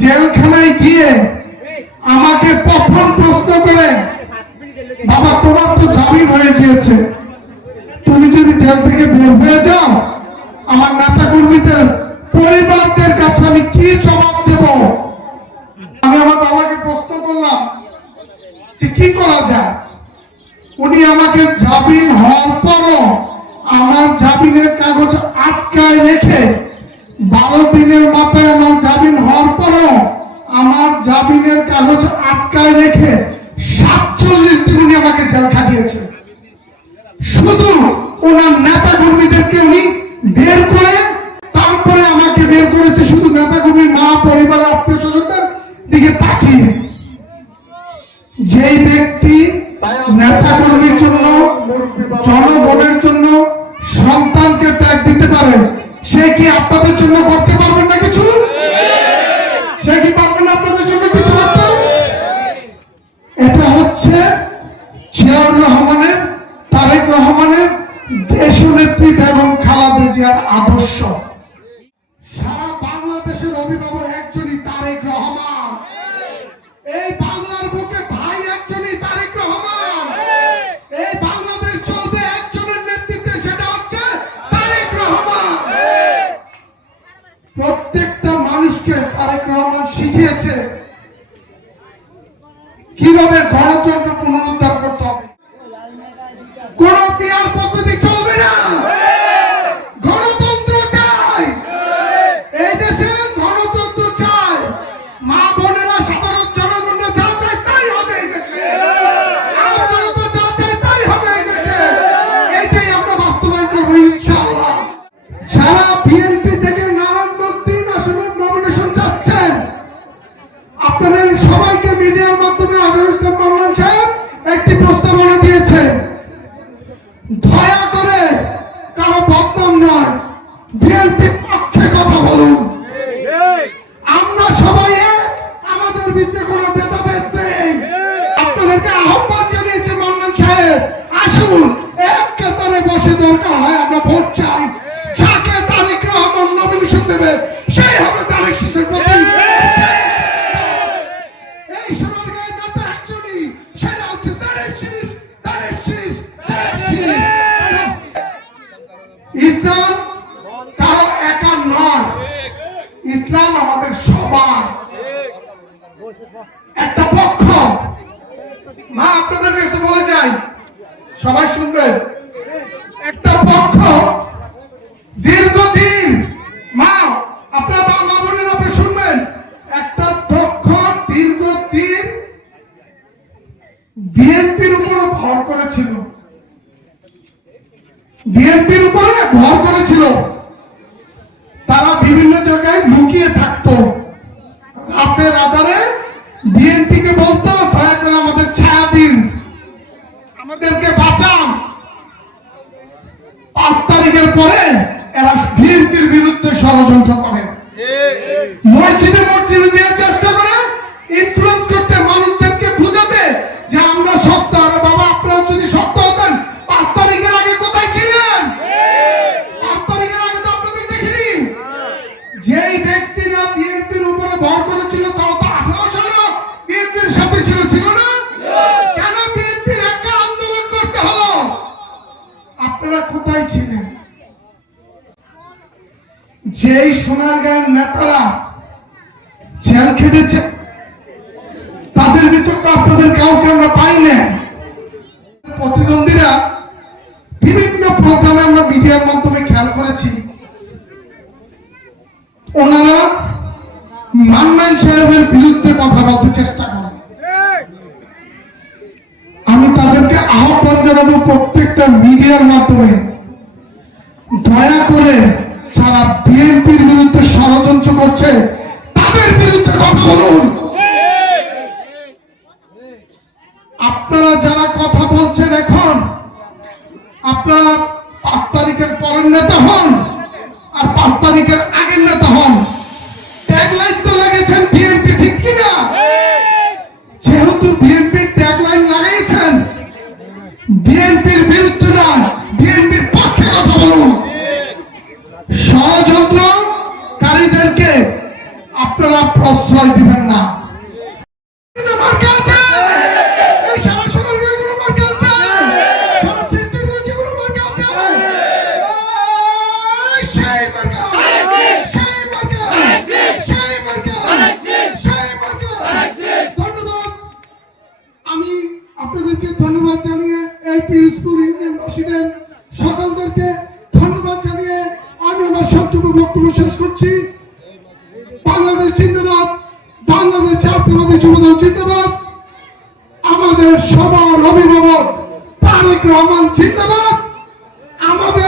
জেলখানায় গিয়ে আমাকে প্রথম প্রশ্ন করে, বাবা, তোমার তো জামিন হয়ে গিয়েছে। তুমি যদি জেল থেকে বের হয়ে যাও, আমার নেতা কর্মীদের পরিবারদের কাছে আমি কি জবাব দেব? আমি আমার বাবাকে প্রশ্ন করলাম যে, কি করা যায়? উনি আমাকে জামিন হওয়ার পরও আমার জামিনের কাগজ আটকায় রেখে বারো দিনের মাথায় আমার জামিন হওয়ার পরও আমার জামিনের কাগজ আটকায় রেখে সাতচল্লিশ দিন উনি আমাকে জেল খাটিয়েছে। শুধু ওনার নেতা কর্মীদেরকে উনি বের করে তারপরে আমাকে বের করেছে, শুধু নেতা কর্মী মা পরিবার আত্মীয় স্বজনদের দিকে তাকিয়ে। যেই ব্যক্তি নেতা কর্মীর জন্য জনগণের আপনাদের জন্য করতে পারবেন না কিছু? সে পারবেন না আপনাদের জন্য কিছু করতে? এটা হচ্ছে জিয়াউর রহমানের, তারেক রহমানের দেশনেত্রী বেগম খালাদা জিয়ার আদর্শ। সারা বাংলাদেশের অভিভাবক একজনই তারেক রহমান। প্রত্যেকটা মানুষকে তারেক রহমান শিখিয়েছে কীভাবে গণতন্ত্র পুনরুদ্ধার করতে হবে। কোন পিয়ার পদ্ধতি সবাইকে মাধ্যমে একটি প্রস্তাবনা দিয়েছে। দয়া করে কারও বদনাম নয় বিএনপির পক্ষে কথা বলুন। আমরা সবাই আমাদের ভিতরে কোনো ভেদাভেদ নেই। আপনাদেরকে আহ্বান জানিয়েছে মান্নান সাহেব, আসুন, এক কাতারে বসে দরকার হয়। এই নেতা একজনই সেটা হচ্ছে ইসলাম কারও একা নয়। ইসলাম আমাদের সবার। একটা পক্ষ। মা আপনাদের কাছে বলে যাই। সবাই শুনবেন। একটা পক্ষ দীর্ঘদিন মা আপনার মা মা বোনের আপনি শুনবেন একটা পক্ষ দীর্ঘদিন বিএনপির উপর ভর করেছিল। বিএনপির উপরে ভর করেছিল। তারা বিভিন্ন জায়গায় রাতের আধারে বিএনপিকে বলতো, দয়া করে আমাদের ছায়া দিন। আমাদেরকে বাঁচান। পাঁচ তারিখের পরে এরা বিএনপির বিরুদ্ধে ষড়যন্ত্র করে। যেই সোনারগাঁয়ের নেতারা জেল খেটেছে, তাদের ভিতর তো আপনাদের কাউকে আমরা পাই না। প্রতিদ্বন্দ্বীরা বিভিন্ন প্রোগ্রামে আমরা মিডিয়ার মাধ্যমে খেয়াল করেছি। ওনারা মান্নান সাহেবের বিরুদ্ধে কথা বলতে চেষ্টা করেন। আমি তাদেরকে আহ্বান জানাব প্রত্যেকটা মিডিয়ার মাধ্যমে। দয়া করে যারা বিএনপির বিরুদ্ধে ষড়যন্ত্র করছে, তাদের বিরুদ্ধে কথা বলুন। আপনারা যারা কথা বলছেন এখন, আপনারা পাঁচ তারিখের পরের নেতা হন আর পাঁচ তারিখের আগের নেতা হন। প্রশ্রয় দিবেন না। আমি আপনাদেরকে ধন্যবাদ জানিয়ে এই পিরোজপুর শুধু জিন্দাবাদ। আমাদের সবার অভিভাবক তারেক রহমান চিন্তাবাদ আমাদের